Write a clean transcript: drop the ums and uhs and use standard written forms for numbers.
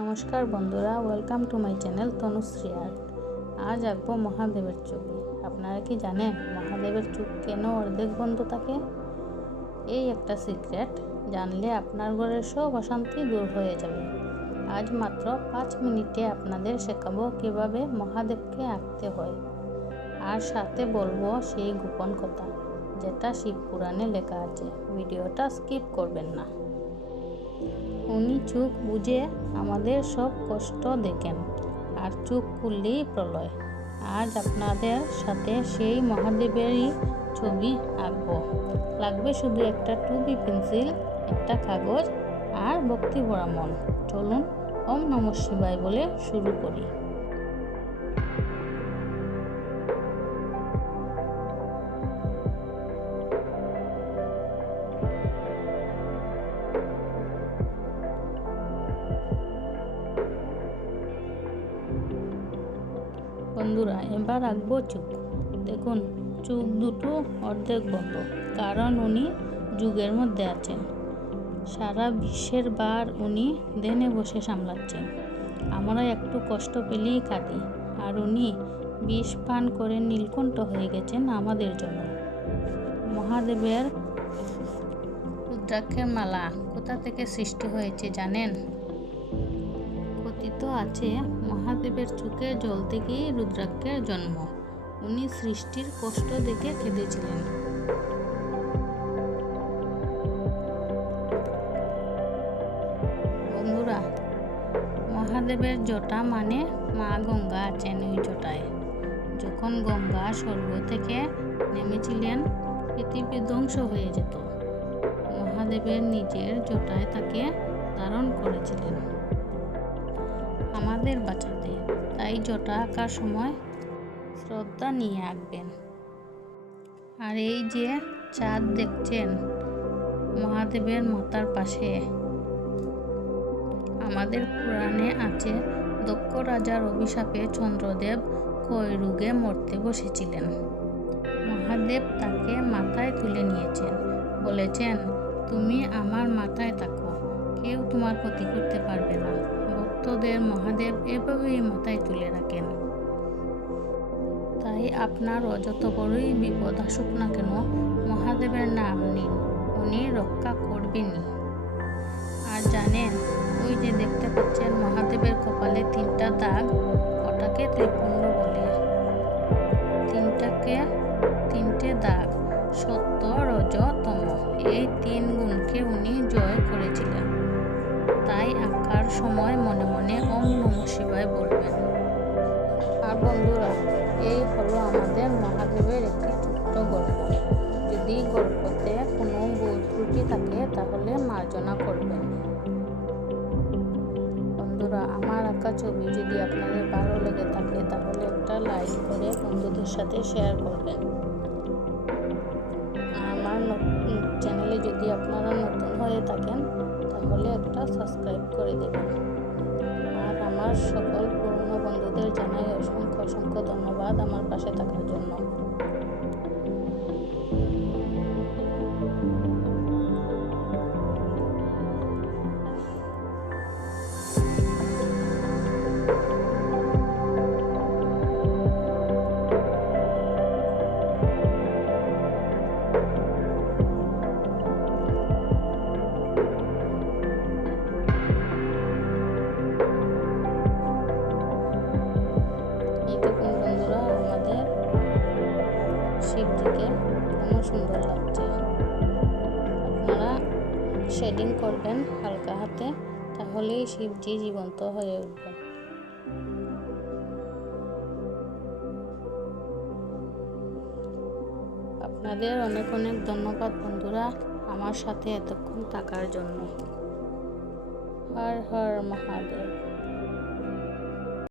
নমস্কার বন্ধুরা, welcome to my channel Tanushree art. আজ আঁকবো মহাদেবের ছবি। আপনারা কি জানেন মহাদেবের চোখ কেন অর্ধেক বন্ধ থাকে? এই একটা সিক্রেট জানলে আপনার ঘরের সব অশান্তি দূর হয়ে যাবে। আজ মাত্র 5 মিনিটে আপনাদের শেখাবো কিভাবে মহাদেবকে আঁকতে হয়, আর সাথে বলবো সেই গোপন কথা যেটা শিব পুরাণে লেখা আছে। ভিডিওটা স্কিপ করবেন না। উনি চোখ বুঝে আমাদের সব কষ্ট দেখেন, আর চোখ খুললেই প্রলয়। আজ আপনাদের সাথে সেই মহাদেবেরই ছবি আঁকবো। লাগবে শুধু একটা 2B পেন্সিল, একটা কাগজ আর ভক্তি ভরা মন। চলুন ওম নমঃ শিবায় বলে শুরু করি। বন্ধুরা, এবার আঁকবো চোখ। দেখুন, চোখ দুটো অর্ধেক বন্ধ, কারণ উনি যুগের মধ্যে আছেন। সারা বিশ্বের বার উনি ধ্যানে বসে সামলাচ্ছেন। আমরা একটু কষ্ট পেলেই কাঁদি, আর উনি বিষ পান করে নীলকণ্ঠ হয়ে গেছেন আমাদের জন্য। মহাদেবের রুদ্রাক্ষের মালা কোথা থেকে সৃষ্টি হয়েছে জানেন? কথিত আছে মহাদেবের চোখে জল থেকেই রুদ্রাক্ষের জন্ম। উনি সৃষ্টির কষ্ট দেখে কেঁদেছিলেন। বন্ধুরা, মহাদেবের জটা মানে মা গঙ্গা আছেন ওই জটায়। যখন গঙ্গা স্বর্গ থেকে নেমেছিলেন, পৃথিবী ধ্বংস হয়ে যেত। মহাদেবের নিজের জটায় তাকে ধারণ করেছিলেন আমাদের বাঁচাতে। তাই জটা আঁকার সময় শ্রদ্ধা নিয়ে আঁকবেন। আর এই যে চাঁদ দেখছেন মহাদেবের মাথার পাশে, আমাদের পুরাণে আছে দক্ষ রাজার অভিশাপে চন্দ্রদেব ক্ষয় রোগে মরতে বসেছিলেন। মহাদেব তাকে মাথায় তুলে নিয়েছেন, বলেছেন, তুমি আমার মাথায় থাকো, কেউ তোমার ক্ষতি করতে পারবে না। ভক্তদের মহাদেব এভাবেই মাথায় তুলে রাখেন। তাই আপনারও যত বড়ই বিপদ আসুক না কেন, মহাদেবের নাম নিন, উনি রক্ষা করবেনই। আর জানেন, ওই যে দেখতে পাচ্ছেন মহাদেবের কপালে 3টা দাগ, ওটাকে ত্রিপুণ্ড বলে। 3টে দাগ, সত্য, রজ, তম, এই 3 গুণকে উনি জয় করেছিলেন। তাই আঁকার সময় মনে মনে ওম নমঃ শিবায় বলবেন। আর বন্ধুরা, এই হলো আমাদের মহাদেবের একটি ছোট্ট গল্প। যদি গল্পতে কোনো ভুল ত্রুটি থাকে তাহলে মার্জনা করবেন। বন্ধুরা, আমার আঁকা ছবি যদি আপনাদের ভালো লেগে থাকে তাহলে একটা লাইক করে বন্ধুদের সাথে শেয়ার করবেন। আমার চ্যানেলে যদি আপনারা নতুন হয়ে থাকেন তাহলে একটা সাবস্ক্রাইব করে দেবেন। আর আমার সকল পুরনো বন্ধুদের জানাই অসংখ্য অসংখ্য ধন্যবাদ আমার পাশে থাকার জন্য। বন্ধুরা, আমাদের শিবজিকে কেমন সুন্দর লাগছে। আপনারা শেডিং করবেন হালকা হাতে, তাহলেই শিবজি জীবন্ত হয়ে উঠবে। আপনাদের অনেক অনেক ধন্যবাদ বন্ধুরা, আমার সাথে এতক্ষণ থাকার জন্য। হর হর মহাদেব।